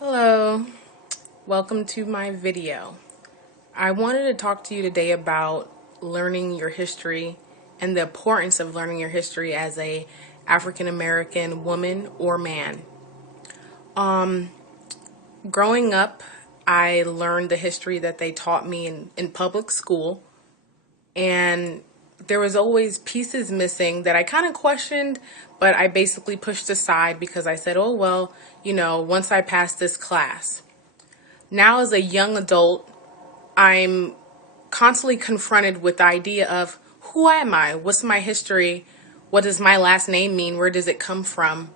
Hello, welcome to my video. I wanted to talk to you today about learning your history and the importance of learning your history as a African American woman or man. Growing up, I learned the history that they taught me in public school, and there was always pieces missing that I kind of questioned, but I basically pushed aside because I said, oh, well, once I pass this class. Now, as a young adult, I'm constantly confronted with the idea of who am I? What's my history? What does my last name mean? Where does it come from?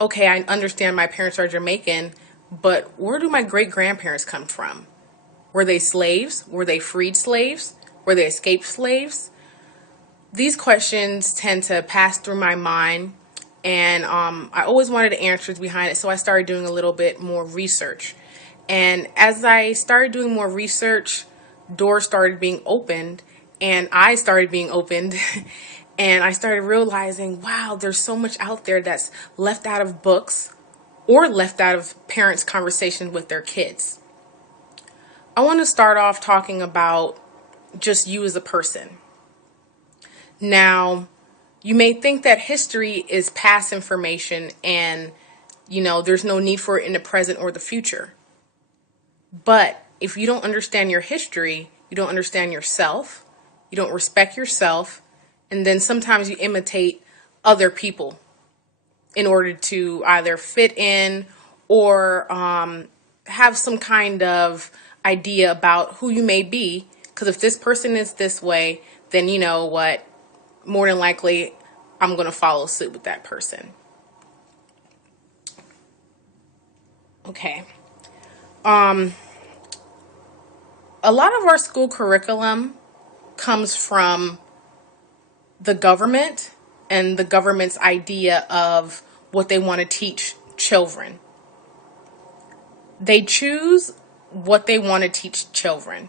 Okay, I understand my parents are Jamaican, but where do my great grandparents come from? Were they slaves? Were they freed slaves? Were they escaped slaves? These questions tend to pass through my mind, and I always wanted answers behind it, so I started doing a little bit more research. And as I started doing more research, doors started being opened, and I started being opened, and I started realizing, wow, there's so much out there that's left out of books or left out of parents' conversations with their kids. I want to start off talking about just you as a person. Now, you may think that history is past information and, there's no need for it in the present or the future. But if you don't understand your history, you don't understand yourself, you don't respect yourself, and then sometimes you imitate other people in order to either fit in or have some kind of idea about who you may be. Because if this person is this way, then you know what? More than likely, I'm going to follow suit with that person. Okay. A lot of our school curriculum comes from the government and the government's idea of what they want to teach children. They choose what they want to teach children.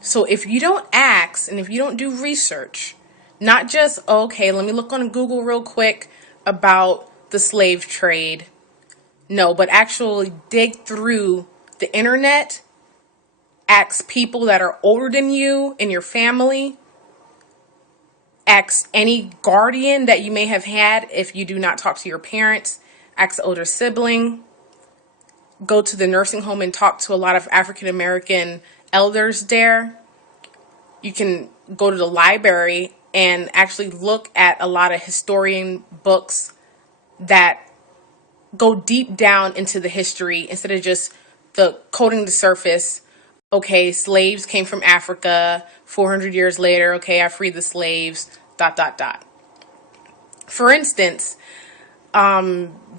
So if you don't ask and if you don't do research, not just, okay, let me look on Google real quick about the slave trade. No, but actually dig through the internet, ask people that are older than you in your family, ask any guardian that you may have had if you do not talk to your parents, ask the older sibling, go to the nursing home and talk to a lot of African American elders there. You can go to the library and actually look at a lot of historian books that go deep down into the history instead of just the coating the surface. Okay, slaves came from Africa 400 years later. Okay, I freed the slaves, ... For instance,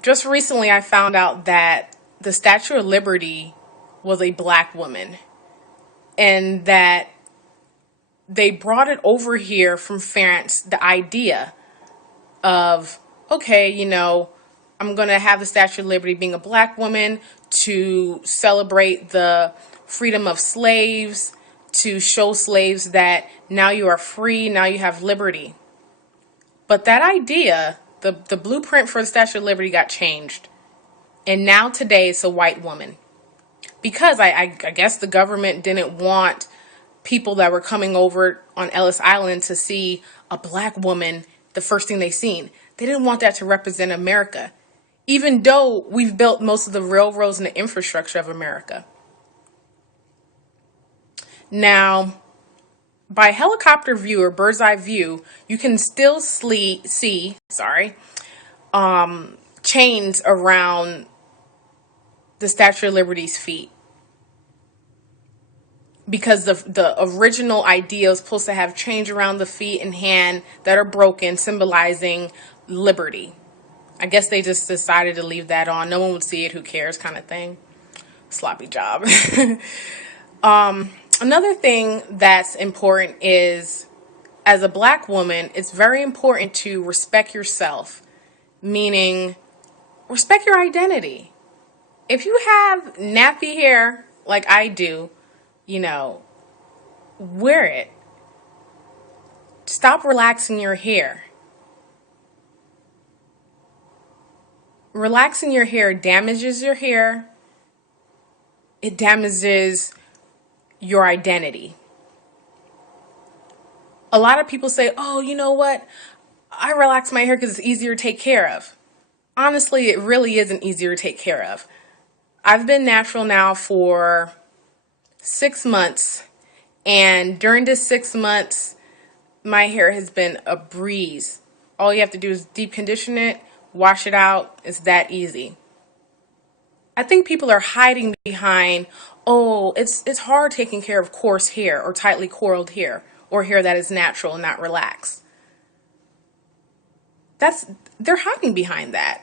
just recently I found out that the Statue of Liberty was a black woman and that they brought it over here from France, the idea of, okay, I'm going to have the Statue of Liberty being a black woman to celebrate the freedom of slaves, to show slaves that now you are free, now you have liberty. But that idea, the blueprint for the Statue of Liberty got changed. And now today it's a white woman. Because I guess the government didn't want people that were coming over on Ellis Island to see a black woman the first thing they seen. They didn't want that to represent America, even though we've built most of the railroads and the infrastructure of America. Now, by helicopter view or bird's eye view, you can still see chains around the Statue of Liberty's feet. Because the original idea is supposed to have chains around the feet and hand that are broken, symbolizing liberty. I guess they just decided to leave that on. No one would see it, who cares, kind of thing. Sloppy job. Another thing that's important is, as a black woman, it's very important to respect yourself, meaning respect your identity. If you have nappy hair like I do, wear it. Stop relaxing your hair. relaxing your hair damages your hair. It damages your identity. A lot of people say, oh, you know what? I relax my hair because it's easier to take care of. Honestly, it really isn't easier to take care of. I've been natural now for 6 months, and during this 6 months, my hair has been a breeze. All you have to do is deep condition it, wash it out. It's that easy. I think people are hiding behind, oh, it's hard taking care of coarse hair or tightly coiled hair or hair that is natural and not relaxed. They're hiding behind that.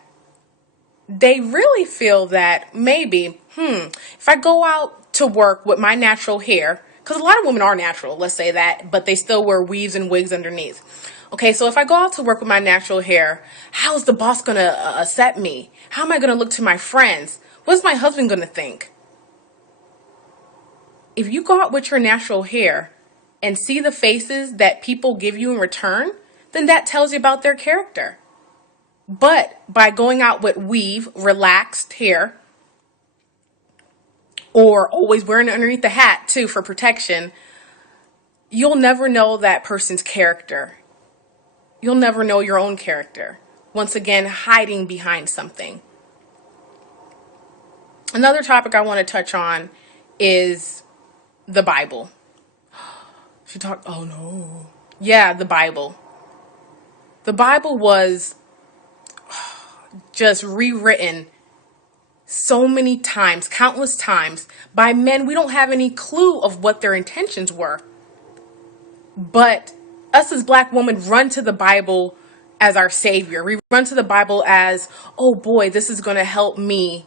They really feel that maybe, if I go out to work with my natural hair, because a lot of women are natural, let's say that, but they still wear weaves and wigs underneath. Okay, so if I go out to work with my natural hair, how's the boss going to accept me? How am I going to look to my friends? What's my husband going to think? If you go out with your natural hair and see the faces that people give you in return, then that tells you about their character. But by going out with weave, relaxed hair, or always wearing it underneath the hat too for protection, you'll never know that person's character. You'll never know your own character. Once again, hiding behind something. Another topic I want to touch on is the Bible. She talked, oh no. Yeah, the Bible. The Bible was just rewritten so many times, countless times, by men we don't have any clue of what their intentions were. But us as Black women run to the Bible as our savior. We run to the Bible as, oh boy, this is going to help me,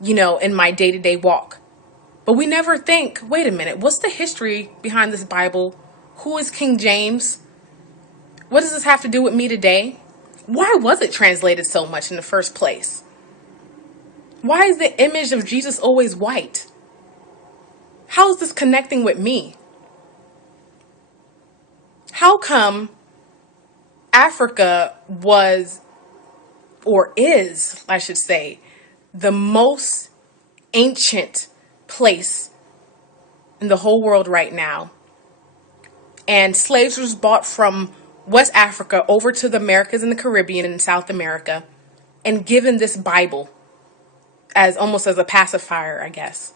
in my day-to-day walk. But we never think, wait a minute, what's the history behind this Bible? Who is King James? What does this have to do with me today? Why was it translated so much in the first place? Why is the image of Jesus always white? How is this connecting with me? How come Africa was, or is, I should say, the most ancient place in the whole world right now? And slaves was brought from West Africa over to the Americas and the Caribbean and South America and given this Bible as almost as a pacifier, I guess.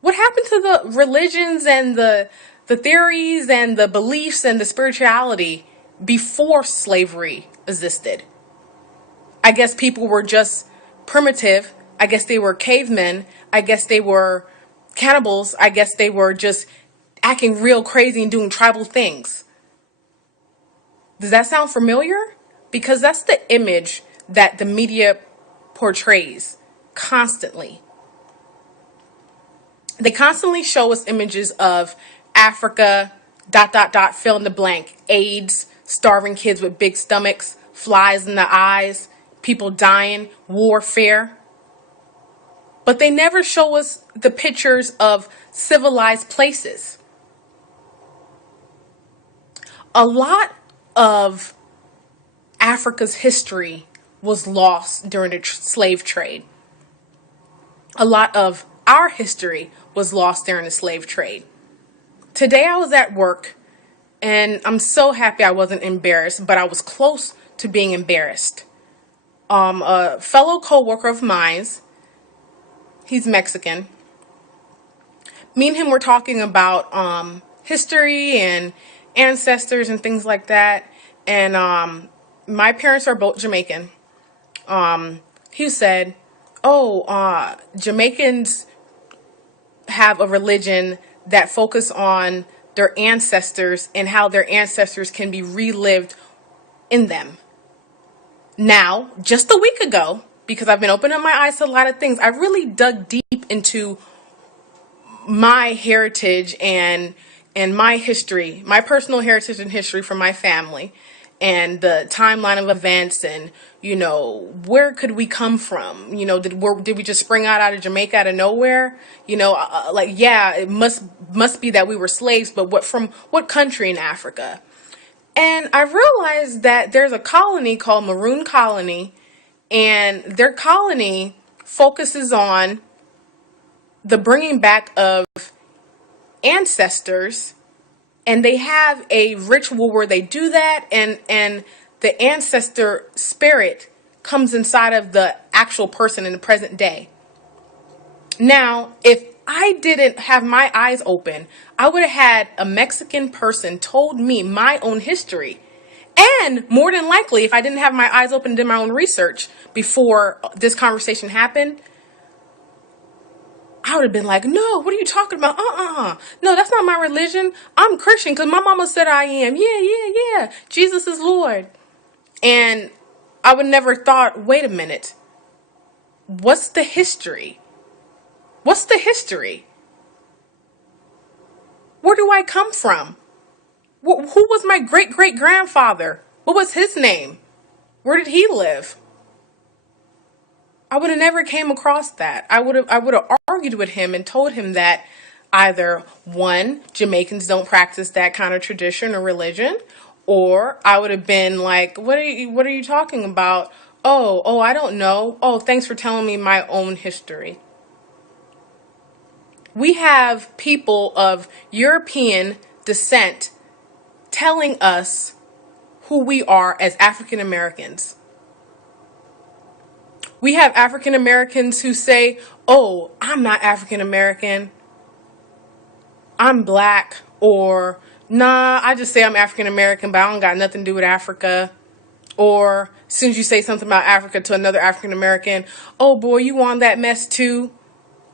What happened to the religions and the theories and the beliefs and the spirituality before slavery existed? I guess people were just primitive. I guess they were cavemen. I guess they were cannibals. I guess they were just acting real crazy and doing tribal things. Does that sound familiar? Because that's the image that the media portrays constantly. They constantly show us images of Africa, ... fill in the blank, AIDS, starving kids with big stomachs, flies in the eyes, people dying, warfare. But they never show us the pictures of civilized places. A lot of Africa's history was lost during the slave trade. A lot of our history was lost during the slave trade. Today I was at work and I'm so happy I wasn't embarrassed, but I was close to being embarrassed. A fellow co-worker of mine, he's Mexican. Me and him were talking about history and ancestors and things like that. And my parents are both Jamaican. He said, Jamaicans have a religion that focus on their ancestors and how their ancestors can be relived in them. Now, just a week ago, because I've been opening my eyes to a lot of things, I really dug deep into my heritage and my history, my personal heritage and history from my family, and the timeline of events, and where could we come from? Did we just spring out of Jamaica out of nowhere? It must be that we were slaves, but from what country in Africa? And I realized that there's a colony called Maroon Colony And their colony focuses on the bringing back of ancestors, and they have a ritual where they do that, and the ancestor spirit comes inside of the actual person in the present day. Now, if I didn't have my eyes open, I would have had a Mexican person told me my own history. And more than likely, if I didn't have my eyes open and did my own research before this conversation happened, I would have been like, no, what are you talking about? No, that's not my religion. I'm Christian because my mama said I am. Yeah. Jesus is Lord. And I would never thought, wait a minute. What's the history? What's the history? Where do I come from? Who was my great-great-grandfather? What was his name? Where did he live? I would have never came across that. I would have argued with him and told him that either one, Jamaicans don't practice that kind of tradition or religion, or I would have been like, what are you talking about? Oh, I don't know. Oh, thanks for telling me my own history. We have people of European descent telling us who we are as African Americans. We have African Americans who say, oh, I'm not African American, I'm black, or nah, I just say I'm African American, but I don't got nothing to do with Africa. Or as soon as you say something about Africa to another African American, oh boy, you on that mess too?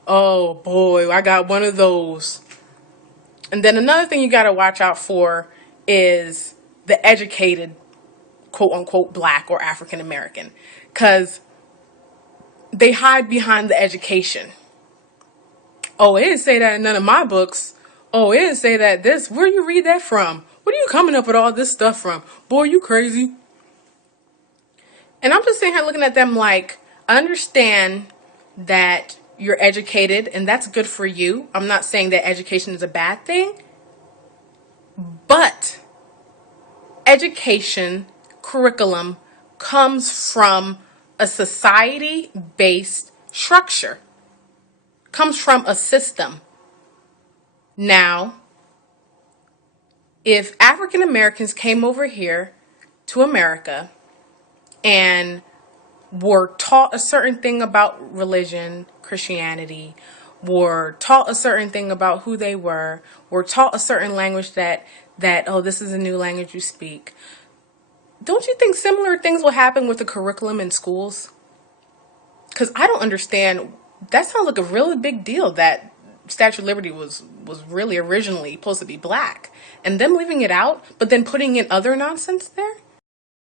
Oh boy, I got one of those. And then another thing you got to watch out for is the educated, quote unquote, black or African American. Because they hide behind the education. Oh, it didn't say that in none of my books. Oh, it didn't say that this. Where you read that from? What are you coming up with all this stuff from? Boy, you crazy. And I'm just sitting here looking at them like, I understand that you're educated and that's good for you. I'm not saying that education is a bad thing. But education curriculum comes from a society-based structure, comes from a system. Now, if African Americans came over here to America and were taught a certain thing about religion, Christianity, were taught a certain thing about who they were taught a certain language that oh, this is a new language you speak. Don't you think similar things will happen with the curriculum in schools? Because I don't understand. That sounds like a really big deal that Statue of Liberty was really originally supposed to be black. And them leaving it out, but then putting in other nonsense there?